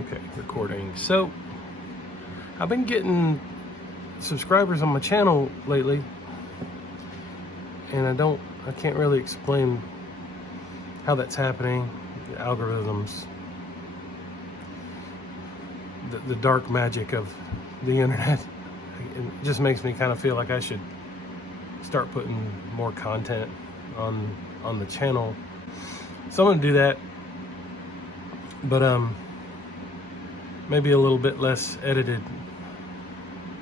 Okay, recording. So, I've been getting subscribers on my channel lately, and I can't really explain how that's happening. The algorithms, the dark magic of the internet. It just makes me kind of feel like I should start putting more content on the channel. So I'm gonna do that, but maybe a little bit less edited,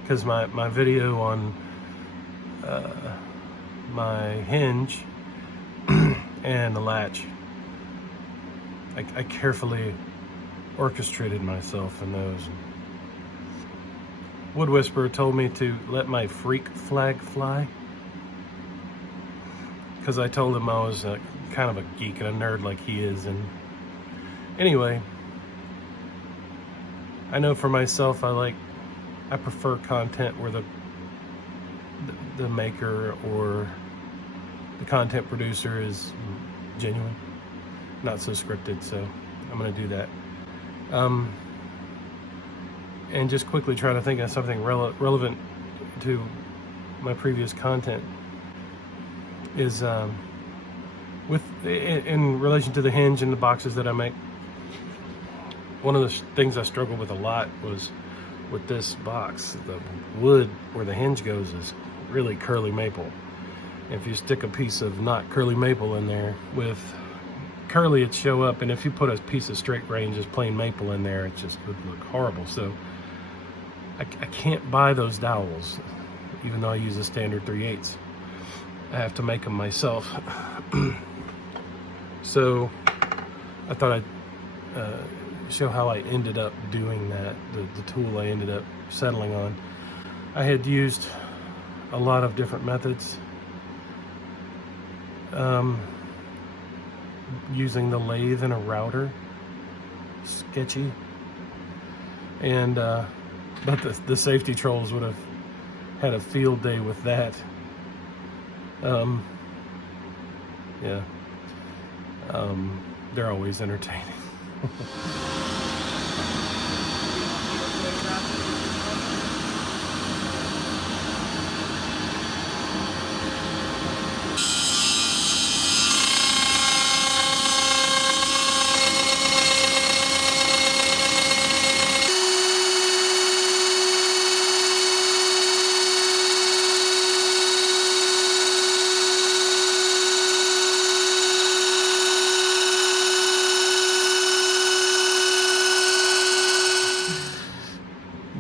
because my video on my hinge and the latch, I carefully orchestrated myself in those. Wood Whisperer told me to let my freak flag fly, because I told him I was kind of a geek and a nerd like he is. And anyway, I know for myself, I prefer content where the maker or the content producer is genuine, not so scripted. So I'm gonna do that. And just quickly try to think of something relevant to my previous content is in relation to the hinge and the boxes that I make. One of the things I struggled with a lot was with this box. The wood where the hinge goes is really curly maple. If you stick a piece of not curly maple in there with curly, it'd show up, and if you put a piece of straight grain, just plain maple in there, it just would look horrible. So I can't buy those dowels, even though I use a standard 3/8. I have to make them myself. So I thought I'd show how I ended up doing that, the tool I ended up settling on. I had used a lot of different methods, using the lathe and a router, sketchy, and but the safety trolls would have had a field day with that. Yeah, they're always entertaining.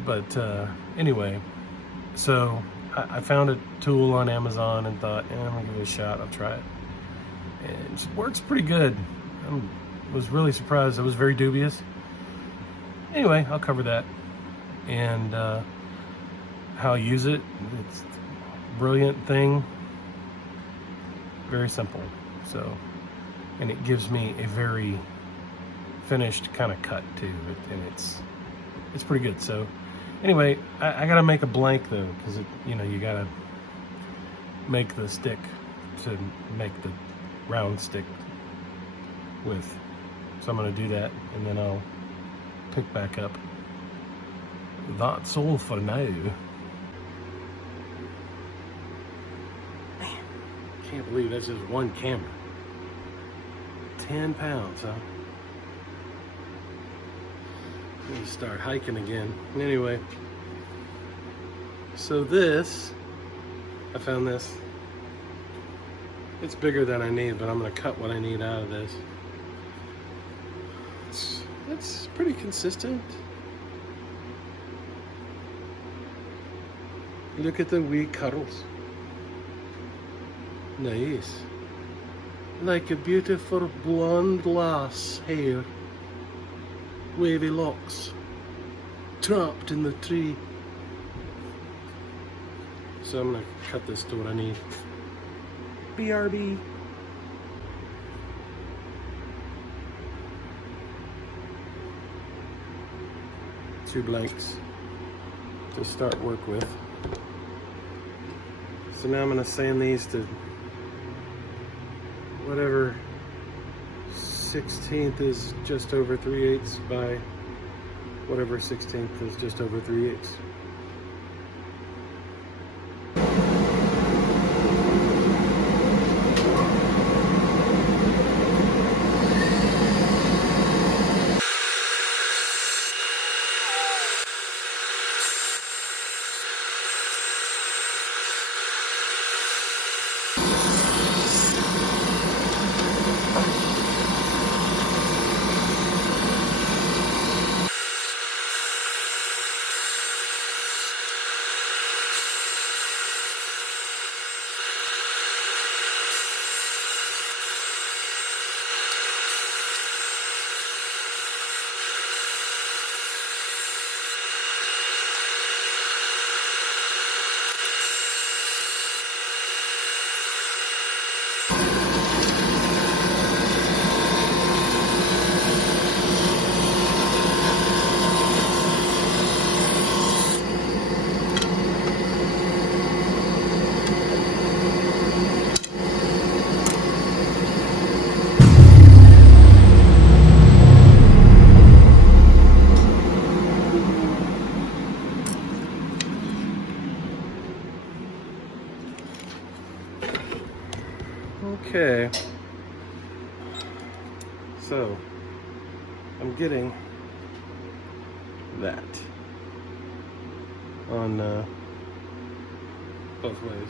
But anyway, so I found a tool on Amazon and thought, I'm gonna give it a shot. I'll try it, and it works pretty good. I was really surprised. I was very dubious. Anyway, I'll cover that and how I use it. It's a brilliant thing, very simple. So, and it gives me a very finished kind of cut too, and it's pretty good. So anyway, I gotta make a blank though, because you gotta make the stick to make the round stick with. So I'm gonna do that, and then I'll pick back up. That's all for now. Man, can't believe that's just one camera. 10 pounds, huh? Let me start hiking again. Anyway, so I found this. It's bigger than I need, but I'm gonna cut what I need out of this. It's pretty consistent. Look at the wee curls. Nice. Like a beautiful blonde lass hair. Wavy locks, trapped in the tree. So I'm gonna cut this to what I need. BRB. Two blanks to start work with. So now I'm gonna sand these to whatever 16th is, just over 3/8 by whatever 16th is just over 3/8. Okay, so I'm getting that on both ways.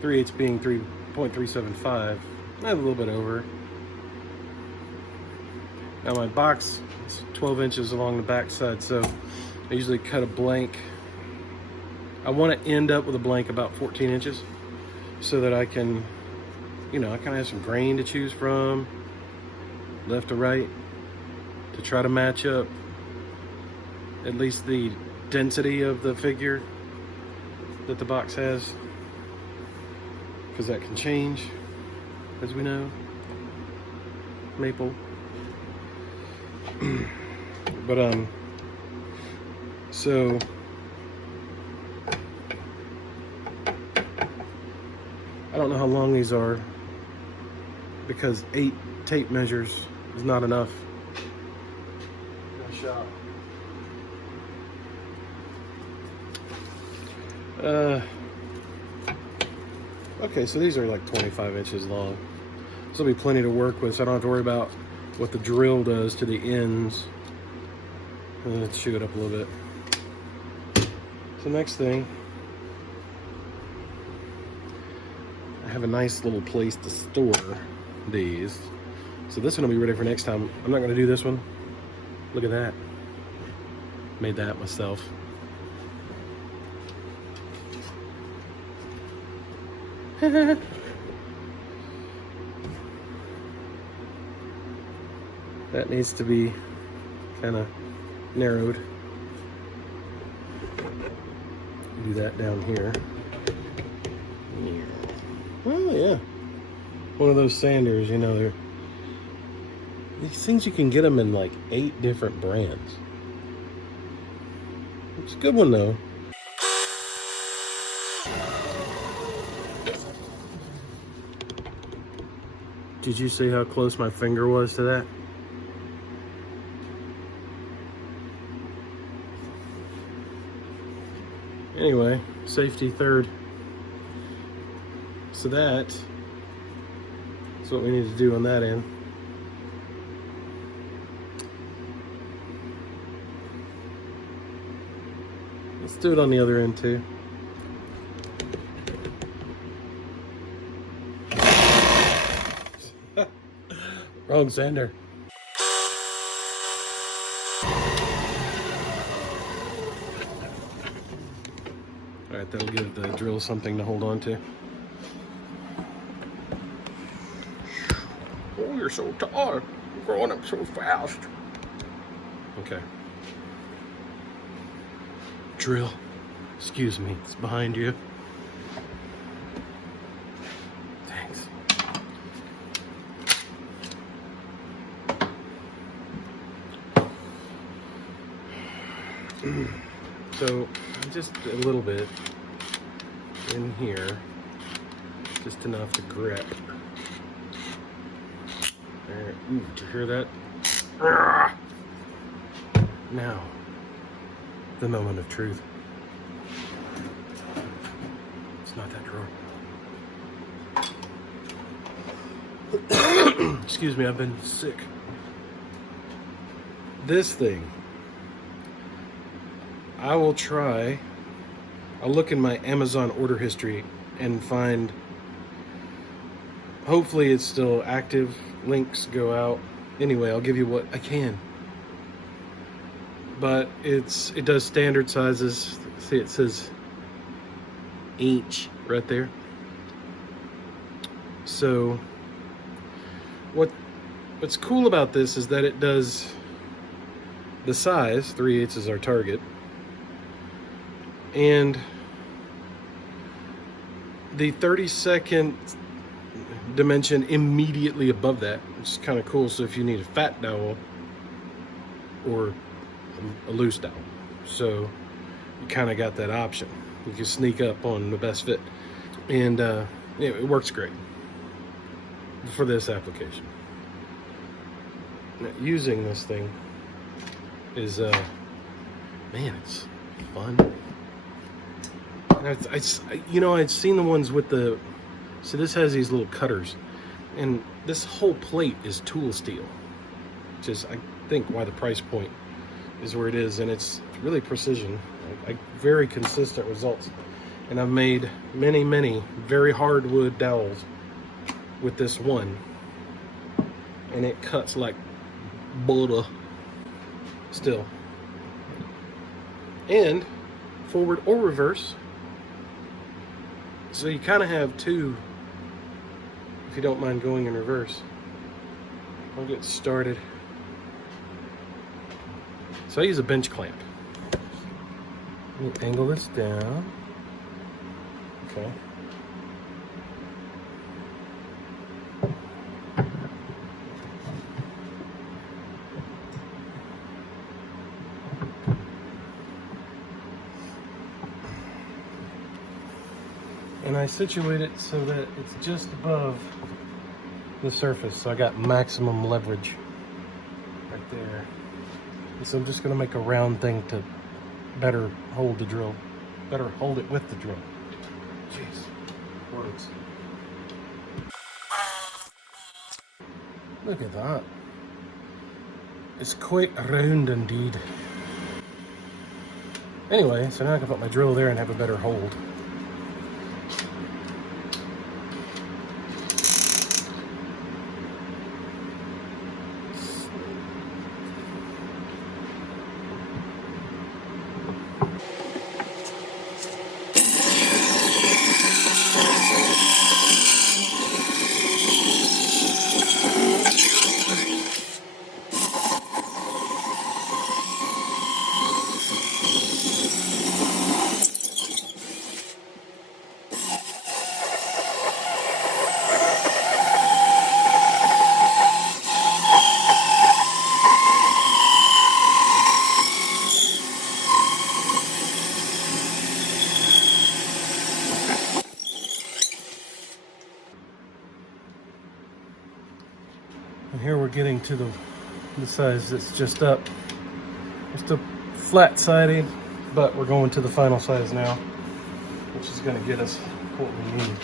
3/8 being 3.375, a little bit over. Now my box is 12 inches along the back side, so I usually cut a blank. I want to end up with a blank about 14 inches so that I can, I kind of have some grain to choose from, left to right, to try to match up at least the density of the figure that the box has, because that can change, as we know. Maple. But so I don't know how long these are, because 8 tape measures is not enough. Good shot. Okay, so these are like 25 inches long. This will be plenty to work with, so I don't have to worry about what the drill does to the ends. Let's shoot it up a little bit. So next thing, I have a nice little place to store these. So this one will be ready for next time. I'm not going to do this one. Look at that. Made that myself. That needs to be kind of narrowed. Do that down here. Well, yeah. One of those sanders, they're these things, you can get them in like 8 different brands. It's a good one though. Did you see how close my finger was to that? Anyway, safety third. So that's what we need to do on that end. Let's do it on the other end too. Wrong sander. Alright, that'll give the drill something to hold on to. Oh, you're so tall. You're growing up so fast. Okay. Drill. Excuse me, it's behind you. Thanks. So, just a little bit in here, just enough to grip. There. Ooh, did you hear that? Now, the moment of truth. It's not that drawer. Excuse me, I've been sick. This thing, I'll look in my Amazon order history and find, hopefully it's still active, links go out. Anyway, I'll give you what I can. But it does standard sizes. See, it says inch right there. So what's cool about this is that it does the size, 3/8 is our target, and the 32nd dimension immediately above that, which is kind of cool. So if you need a fat dowel or a loose dowel, so you kind of got that option. You can sneak up on the best fit, and it works great for this application. Now, using this thing is man, it's fun. And I'd seen the ones with the, so this has these little cutters, and this whole plate is tool steel, which is, I think, why the price point is where it is, and it's really precision, very consistent results. And I've made many very hardwood dowels with this one, and it cuts like butter still, and forward or reverse. So you kind of have two, if you don't mind going in reverse. I'll get started. So I use a bench clamp. Let me angle this down. Okay. And I situate it so that it's just above the surface, so I got maximum leverage right there. And so I'm just going to make a round thing to better hold the drill, better hold it with the drill. Jeez, words. Look at that. It's quite round indeed. Anyway, so now I can put my drill there and have a better hold. And here we're getting to the size that's just up. We're still flat sided, but we're going to the final size now, which is going to get us what we need.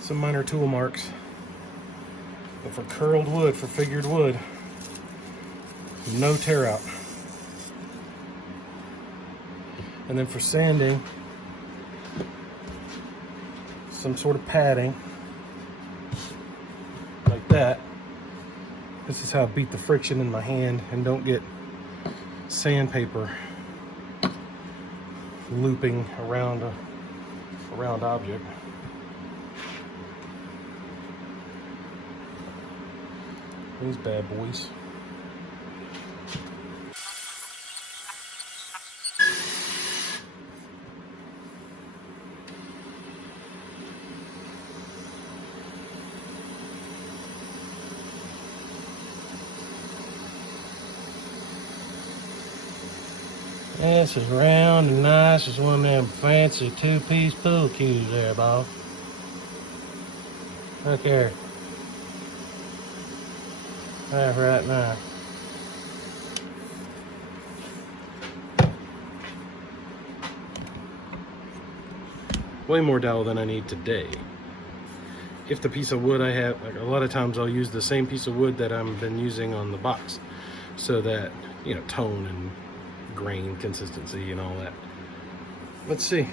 Some minor tool marks, but for curled wood, for figured wood, no tear out. And then for sanding, some sort of padding like that. This is how I beat the friction in my hand and don't get sandpaper looping around a round object. These bad boys. This is round and nice. It's one of them fancy two-piece pool cues there, boss. Look here. That's right now. Way more dowel than I need today. If the piece of wood I have, like a lot of times I'll use the same piece of wood that I've been using on the box, so that, you know, tone and grain consistency and all that. Let's see.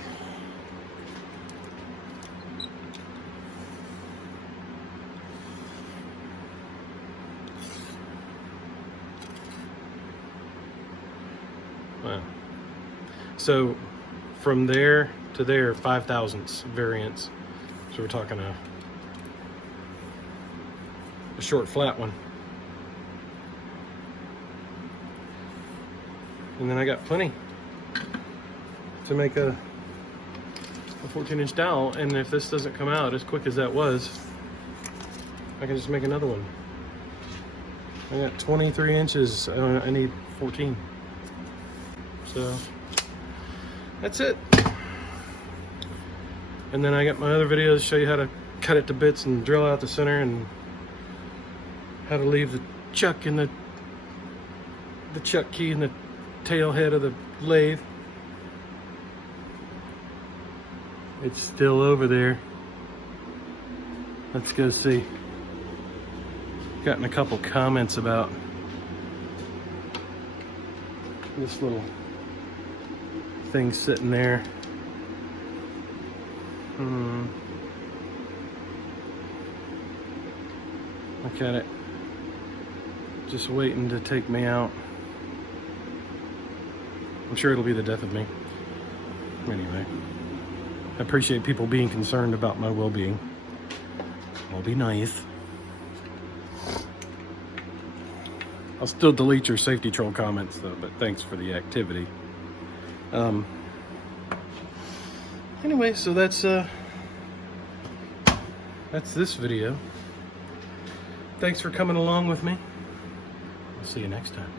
Wow. So from there to there, 5/1000ths variance. So we're talking a short flat one. And then I got plenty to make a 14-inch dowel, and if this doesn't come out as quick as that was, I can just make another one. I got 23 inches, I need 14. So that's it. And then I got my other videos to show you how to cut it to bits and drill out the center, and how to leave the chuck in the chuck key in the tail head of the lathe. It's still over there. Let's go see. Gotten a couple comments about this little thing sitting there. Look at it. Just waiting to take me out. I'm sure it'll be the death of me. Anyway, I appreciate people being concerned about my well-being. I'll be nice. I'll still delete your safety troll comments though, but thanks for the activity. Anyway, so that's this video. Thanks for coming along with me. I'll see you next time.